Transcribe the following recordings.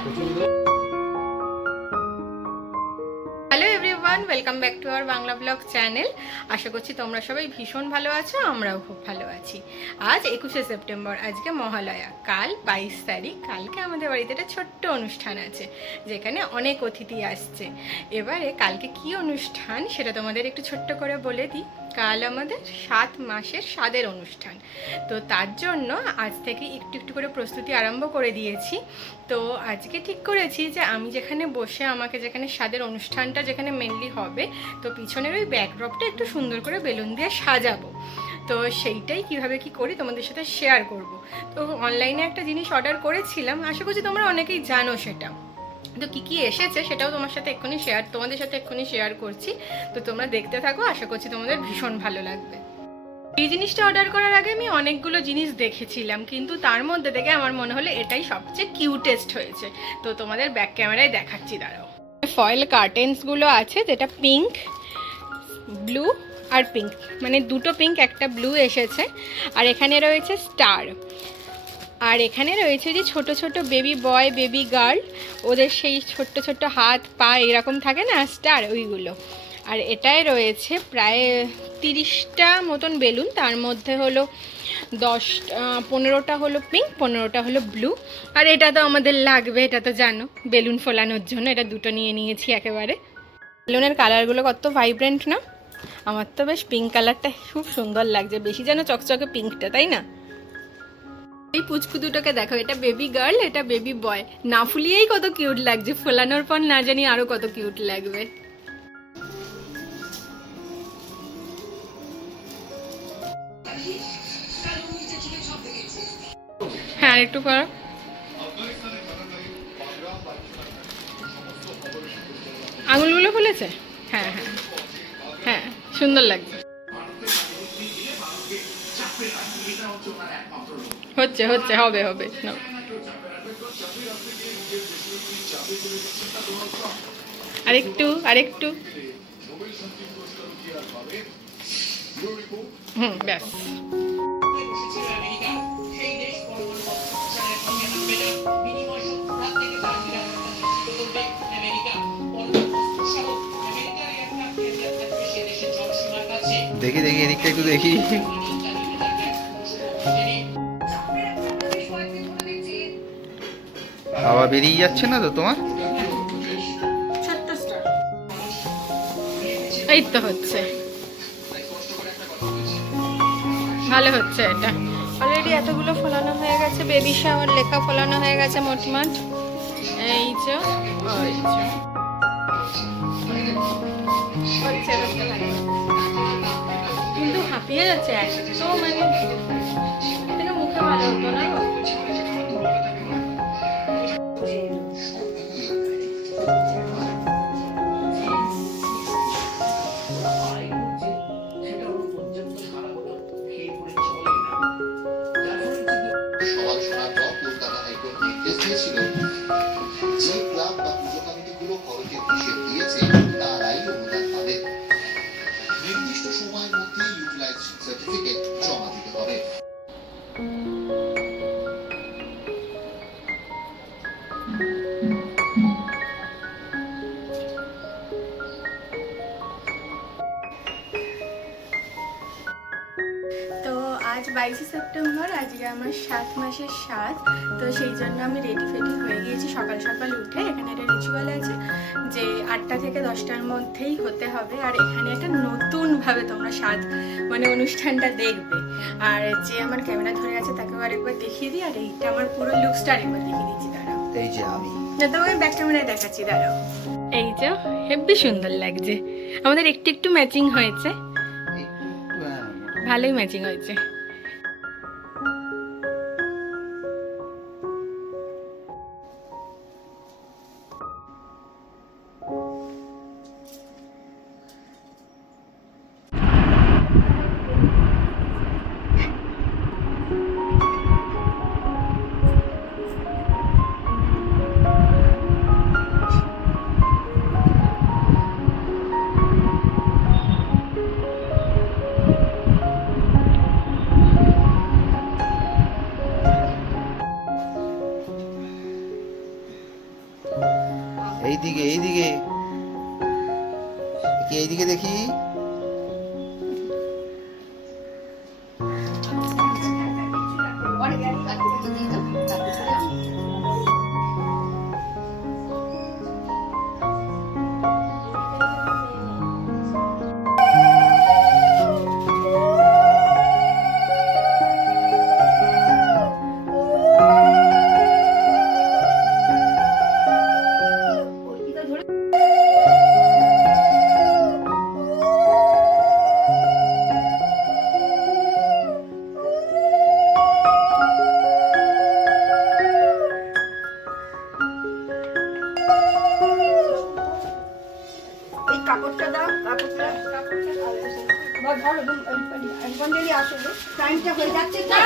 Hello everyone, welcome back to our Bangla blog channel. আশা করছি তোমরা সবাই ভীষণ ভালো আছো, আমরাও খুব ভালো আছি। আজ 21শে সেপ্টেম্বর, আজকে মহালয়া। কাল 22 তারিখ, কালকে আমাদের বাড়িতে একটা ছোট্ট অনুষ্ঠান আছে যেখানে অনেক অতিথি আসছে। এবারে কালকে কি অনুষ্ঠান সেটা তোমাদের একটু ছোট্ট করে বলে দিই। কাল আমাদের 7 মাসের স্বাদের অনুষ্ঠান, তো তার জন্য আজ থেকে একটু একটু করে প্রস্তুতি আরম্ভ করে দিয়েছি। তো আজকে ঠিক করেছি যে আমি যেখানে বসে আমাকে যেখানে স্বাদের অনুষ্ঠানটা যেখানে মেনলি হবে, তো পিছনের ওই ব্যাকড্রপটা একটু সুন্দর করে বেলুন দিয়ে সাজাবো। তো সেইটাই কিভাবে কি করি তোমাদের সাথে শেয়ার করব। তো অনলাইনে একটা জিনিস অর্ডার করেছিলাম, আশা করছি তোমরা অনেকেই জানো সেটা। তো কী কী এসেছে সেটাও তোমাদের সাথে এক্ষুনি শেয়ার করছি। তো তোমরা দেখতে থাকো, আশা করছি তোমাদের ভীষণ ভালো লাগবে। এই জিনিসটা অর্ডার করার আগে আমি অনেকগুলো জিনিস দেখেছিলাম, কিন্তু তার মধ্যে থেকে আমার মনে হলো এটাই সবচেয়ে কিউটেস্ট হয়েছে। তো তোমাদের ব্যাক ক্যামেরায় দেখাচ্ছি, দাঁড়াও। ফয়েল কার্টেন্সগুলো আছে, যেটা পিঙ্ক, ব্লু আর পিঙ্ক, মানে দুটো পিঙ্ক একটা ব্লু এসেছে। আর এখানে রয়েছে স্টার, আর এখানে রয়েছে যে ছোট ছোট বেবি বয় বেবি গার্ল, ওদের সেই ছোট্ট ছোট্ট হাত পা এরকম থাকে না স্টার, ওইগুলো। আর এটাই রয়েছে প্রায় 30টা মতন বেলুন, তার মধ্যে হলো 15টা হলো পিঙ্ক, 15টা হলো ব্লু। আর এটা তো আমাদের লাগবে, এটা তো জানো, বেলুন ফোলানোর জন্য এটা দুটো নিয়ে নিয়েছি একেবারে। বেলুনের কালারগুলো কত ভাইব্রেন্ট না, আমার তো বেশ পিঙ্ক কালারটা খুব সুন্দর লাগছে, বেশি যেন চকচকে পিঙ্কটা, তাই না? এই পুচকু দুটোকে দেখো, এটা বেবি গার্ল, এটা বেবি বয়। না ফুলিয়েই কত কিউট লাগছে, ফোলানোর পর না জানি আরো কত কিউট লাগবে। হ্যাঁ, একটু করো। আঙুলগুলো ফুলেছে, হ্যাঁ হ্যাঁ হ্যাঁ, সুন্দর লাগছে। হচ্ছে হচ্ছে, হবে হবে না। আরেকটু আরেকটু, ব্যাস। দেখি দেখি এদিকটা একটু দেখি। হাওয়া বেরিয়ে যাচ্ছে না তো তোমার? এই তো হচ্ছে, ভালো হচ্ছে এটা। অলরেডি এতগুলো ফোলানো হয়ে গেছে, বেবি শাওয়ার লেখা ফোলানো হয়ে গেছে মোটমাট। এই যে কিন্তু হাঁপিয়ে যাচ্ছে এত, মানে এটা মুখে ভালো হতো না। তো আজ 22শে সেপ্টেম্বর, আজকে আমার 7 মাসের স্বাদ। তো সেই জন্য আমি রেডি ফেডি হয়ে গিয়েছি সকাল সকাল উঠে। এখানে একটা রিচুয়াল আছে যে 8টা থেকে 10টার মধ্যেই হতে হবে। আর এখানে একটা নতুনভাবে তোমরা স্বাদ মানে অনুষ্ঠানটা দেখবে। আর যে আমার ক্যামেরা ধরে আছে তাকেও আরেকবার দেখিয়ে দিই। আর এইটা আমার পুরো লুকসটা আরেকবার দেখিয়ে দিচ্ছি, দাঁড়াও। এই যে আমি না, তোমাকে ব্যাক ক্যামেরায় দেখাচ্ছি, দাঁড়াও। এই যে হেব্বি সুন্দর লাগছে, আমাদের একটু একটু ম্যাচিং হয়েছে, ভালোই ম্যাচিং হয়েছে। এইদিকে এইদিকে এইদিকে দেখি। কাপড়টা দাও, কাপড়টা ধরো, একদম যদি আসলে টাইমটা হয়ে যাচ্ছে তো।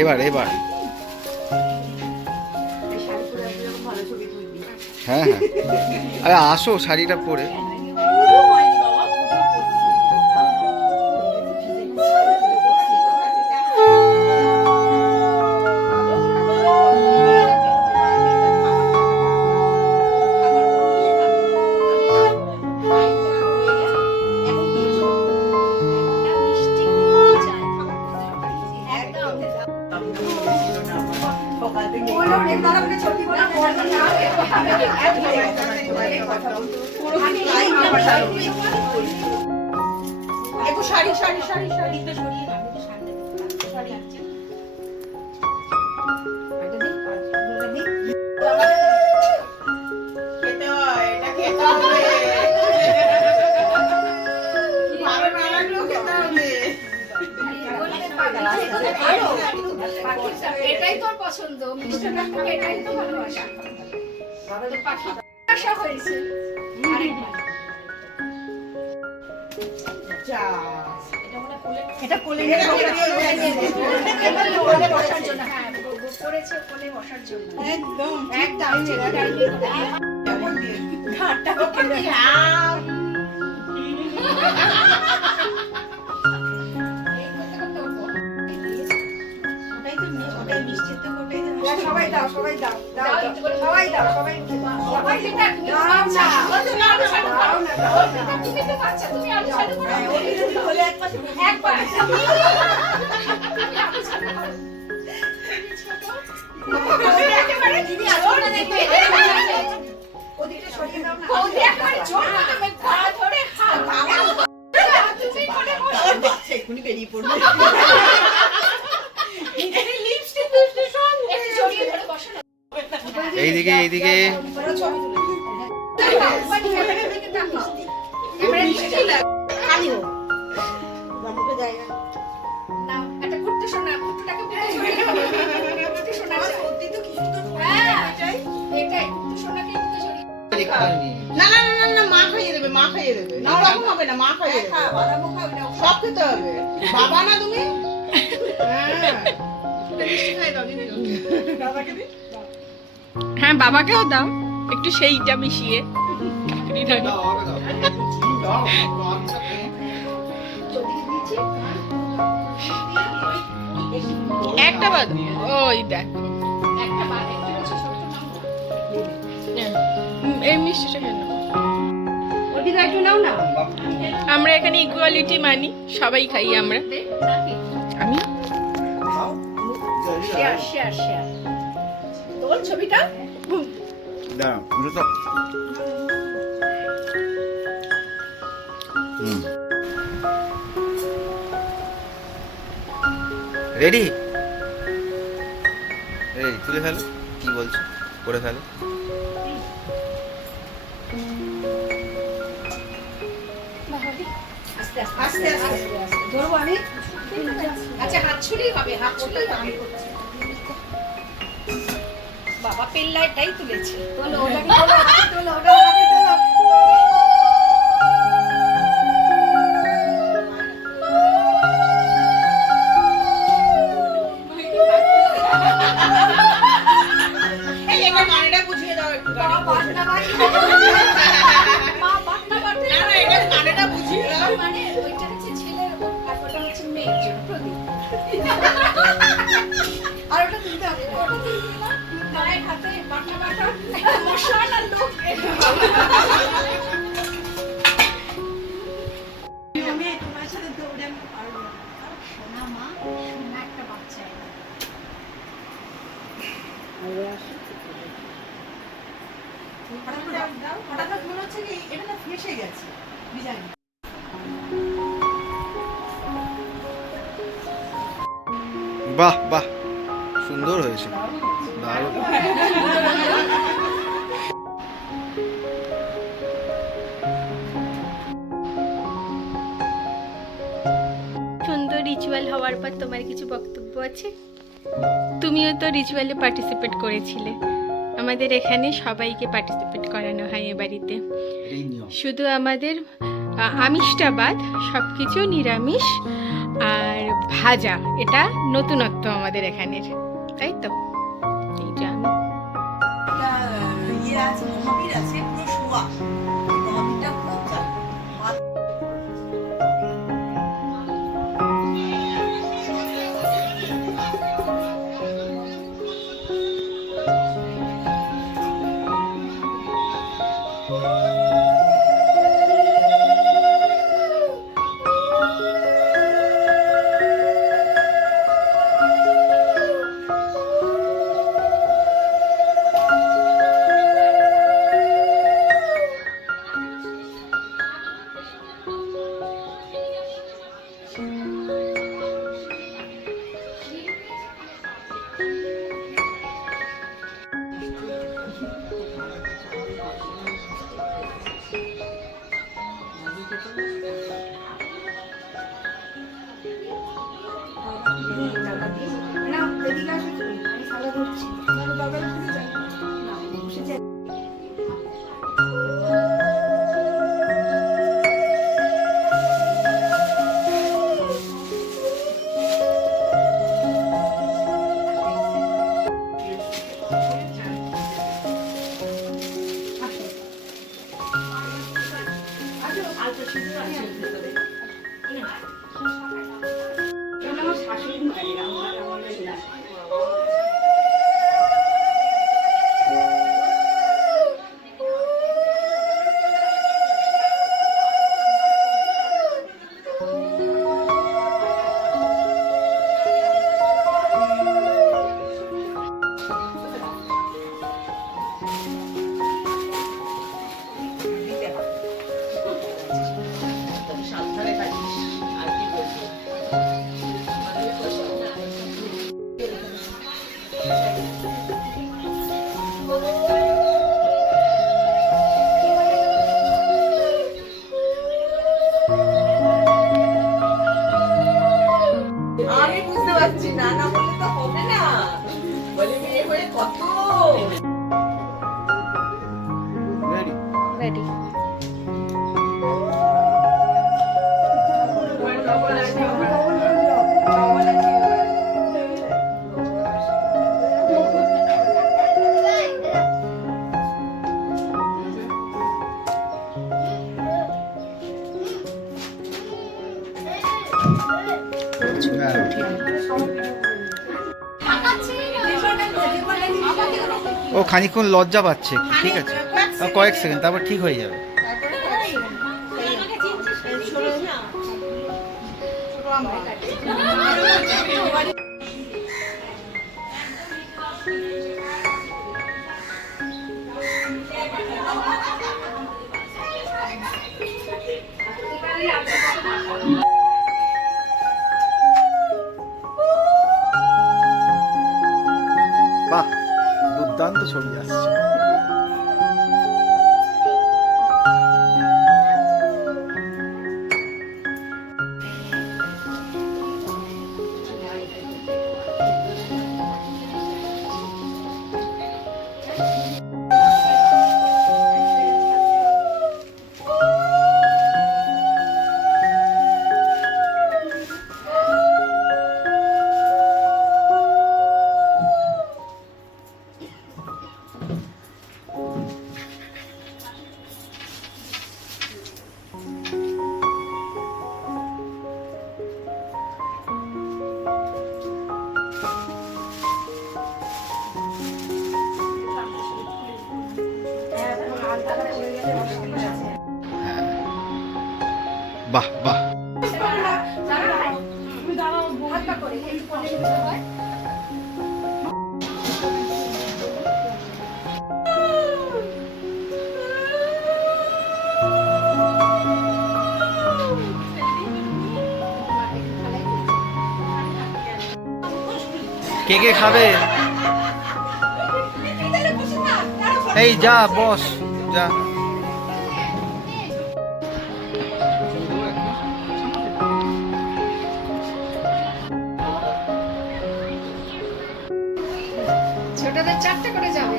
এবার এবার হ্যাঁ হ্যাঁ, আরে আসো শাড়িটা পরে। একটু শাড়ি শাড়ি শাড়ি শাড়িতে সরিয়ে দাও, একটু সামনে দাও। শাড়ি আছে। এটা দিই, এটা দিই। খেতে হয়, এটা খেতে হবে। ভালো না লাগলেও খেতে হবে। এটাই তোর পছন্দ, মিষ্টিটা থেকে এটাই তো ভালোবাসা। তো পাখি আশা হয়েছে আরেকবার। যা। এটা কোলে নিয়ে বসার জন্য, হ্যাঁ করেছে কোলে বসার জন্য। একদম একদম টাইমে কেমন দিয়ে ঘাটটা ওটাই তো ওটাই মিষ্টি তো ওটাই সবাই দাও সবাই দাও দাও সবাই দাও সবাই সবাই যেটা তুমি দাও বাচ্চা, না। ওই জন্য আলু শাড়ি দাও করো। না, দাও না। তুমি তো বাচ্চা, তুমি আলু শাড়ি করো। হ্যাঁ, ওই যদি হলে এক পাশে বসে একবার তুমি আলু শাড়ি করো। একেবারে দিদি জোর দেবে। ওদিকে সরিয়ে দাও না। বৌদি একেবারে জোর দেবে, গা ধরে হাত। তুমি কোলে বসো। ওর বাচ্চা এক্ষুনি বেরিয়ে পড়বে। লিপস্টিক ফিপস্টিক সব একটু জড়িয়ে ধরে বসো না। এইদিকে এইদিকে ওরা ছবি তুলে মিষ্টি লাগে। খালি হোক মুখে জায়গা না, একটা কুট্টু শোনা, কুট্টুটাকে পুরো ছড়িয়ে দাও। কুট্টু শোনা চাই। সত্যি তো কি সুন্দর হ্যাঁ, এটাই কুট্টু শোনাকে পুরো ছড়িয়ে না না না না না মা খাইয়ে দেবে মা খাইয়ে দেবে না ওরকম হবে না মা খাইয়ে দেবে বাদাম খাও না সব খেতে হবে বাবা না তুমি হ্যাঁ বাবাকেও দাও একটু সেইটা মিশিয়ে। একটা বাদ ওই দেখ একটা বার একটা হচ্ছে ছোট নাও। এই মিষ্টিটা কেন ওদিকে একটু নাও না আমরা এখানে ইকুয়ালিটি মানি, সবাই খাই আমরা। দে, নাকি? আমি শেয়ার শেয়ার শেয়ার। তোর ছবিটা দাঁড়াও জুতো রেডি রেডি তুলে ফেলো কি বলছো করে ফেলো আস্তে আস্তে ধরবো আমি আচ্ছা হাত ছুরি হবে, হাত ছুরি হবে। বাবা পেল্লাটাই তুলেছে। তোলো ওটাকে তোলো হাতে তোলো ওটা হাতে তোলো এই এবার মানেটা বুঝিয়ে দাও একটু বাবা বাটনা বাটি মা বাটনা বাটে। না না এবার মানেটা বুঝিয়ে দাও মানে ওইটা হচ্ছে ছেলের আর ওটা হচ্ছে মেয়ের জন্য প্রদীপ। আর ওটা তুলতে হবে ওটা তুলবি না, মায়ের হাতে বাটনা বাটা মশাল আর লোক। আমি তোমার সাথে দৌড়ে আমি পারবো না সোনা মা, সোনা একটা বাচ্চা এলো। হঠাৎ মনে হচ্ছে কি এটা না ফেসে গেছে ডিজাইন বাহ বাহ সুন্দর হয়েছে দারুণ সুন্দর রিচুয়াল হওয়ার পর তোমার কিছু বক্তব্য আছে? তুমিও তো রিচুয়ালে পার্টিসিপেট করেছিলে। আমাদের এখানে সবাইকে পার্টিসিপেট করানো হয় এ বাড়িতে। এই নিয়ম শুধু আমাদের আমিষটা বাদ সব কিছু নিরামিষ আর ভাজা, এটা নতুনত্ব আমাদের এখানের, তাই তো? এই যে আমি ইয়ে আছে মহাবীর আছে পুরো শোয়া মহাবীরটা খুব চাল না এদিকে আসো তুমি, আমি সালা ধরছি বাবার ঘুরে যাই না বসে যাই। আমার শাশুড়ি মায়ের আমার না। সাবধানে থাকিস আর কি বলবো আমি বুঝতে পারছি না না বললে তো হবে না বলে মেয়ে হয়ে কত রেডি রেডি। ও খানিকক্ষণ লজ্জা পাচ্ছে, ঠিক আছে কয়েক সেকেন্ড, তারপর ঠিক হয়ে যাবে। বাহ, দুর্দান্ত ছবি আসছে। বাহ বাহ, কে কে খাবে? এই যা বস যা। ছোটদের 4টে করে যাবে।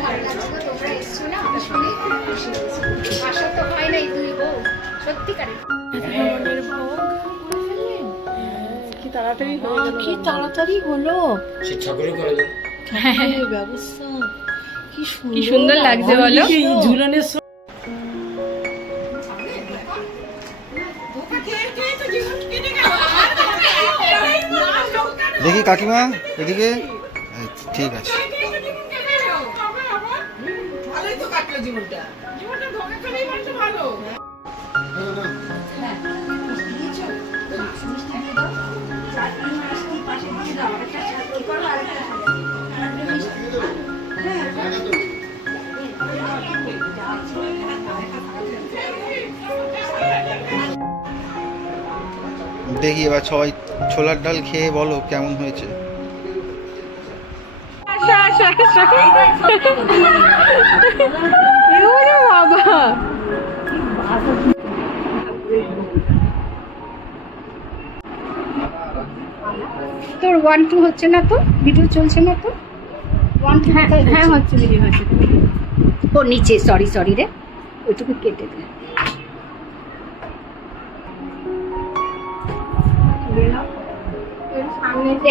ভালো লাগছে তো, তোমরা এসছো না, আমরা শুনে খুব খুশি হয়েছি। আশা তো হয় নাই দুই বউ, সত্যিকারের। কি তাড়াতাড়ি হয়ে গেল কি তাড়াতাড়ি হলো হ্যাঁ, ব্যবস্থা, কি সুন্দর লাগছে বলো। ঝুলনের দেখি কাকিমা এদিকে, এই, ঠিক আছে। ভালোই তো কাটলো জীবনটা জীবনটা ধোকা খেলেই মানুষ ভালো দেখি এবার সবাই ছোলার ডাল খেয়ে বলো কেমন হয়েছে। বাবা তোর 1 2 হচ্ছে না তো, ভিডিও চলছে না তো? 1 2 হ্যাঁ হচ্ছে দিদি হচ্ছে। ও নিচে, সরি রে, ওইটুকু কেটে দে।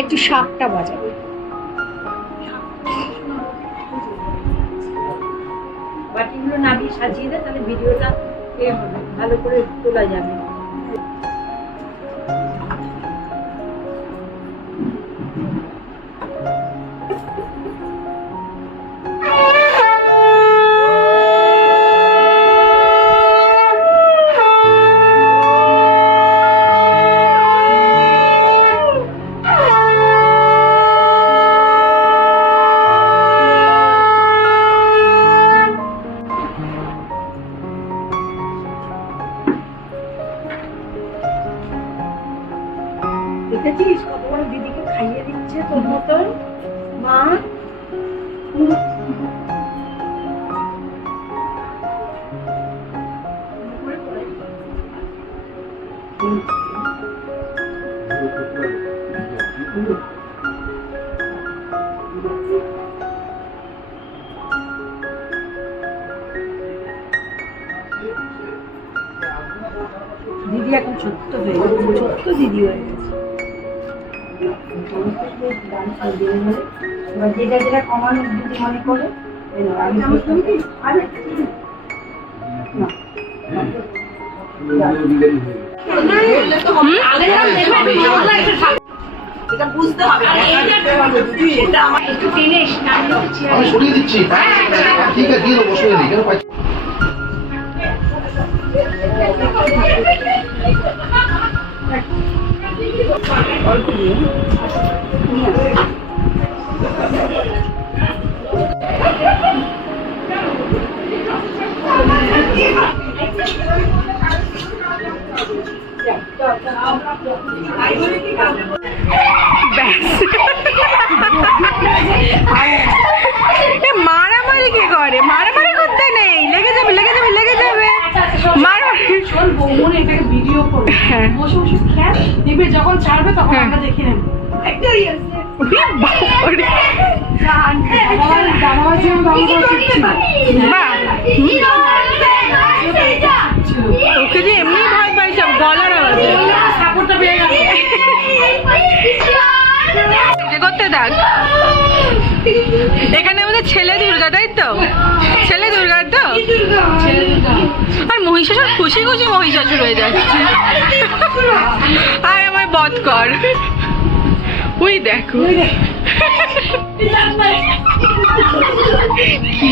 একটু শাকটা বাজাবে। বাটিগুলো নামিয়ে সাজিয়ে দে, তাহলে ভিডিওটা এ হবে, ভালো করে তোলা যাবে। দেখেছিস কত বড় দিদিকে খাইয়ে দিচ্ছে তোর মতন মা। দিদি এখন ছোট্ট হয়ে গেছে, ছোট্ট দিদি হয়ে গেছে। এবার যেটা যেটা কমানোর দিদি মনে করে আমি এটা বুঝতে হবে, এটা আমার একটু টেনে আমি সরিয়ে দিচ্ছি। ঠিক আছে, দিয়ে দেবো, সরিয়ে দিই। কেন পাচ্ছি? মারামারি কে করে? মারামারি করতে নেই, লেগে যাবে মারামারি। শোন বৌমন এটাকে ভিডিও করবে, হ্যাঁ। বসে বসে খেয়ে দিবে, যখন ছাড়বে তখন আমরা দেখে নেব। ওকে যে এমনি ভয় পাইছে গলার আওয়াজে। সাপোর্টটা পেয়ে গেল। করতে থাক। এখানে আমাদের ছেলে দুর্গা, তাই তো? ছেলে দুর্গা তো? আর মহিষাসুর খুশি খুশি মহিষাসুর হয়ে যাচ্ছে। আর আমার বধ কর। ওই দেখো কি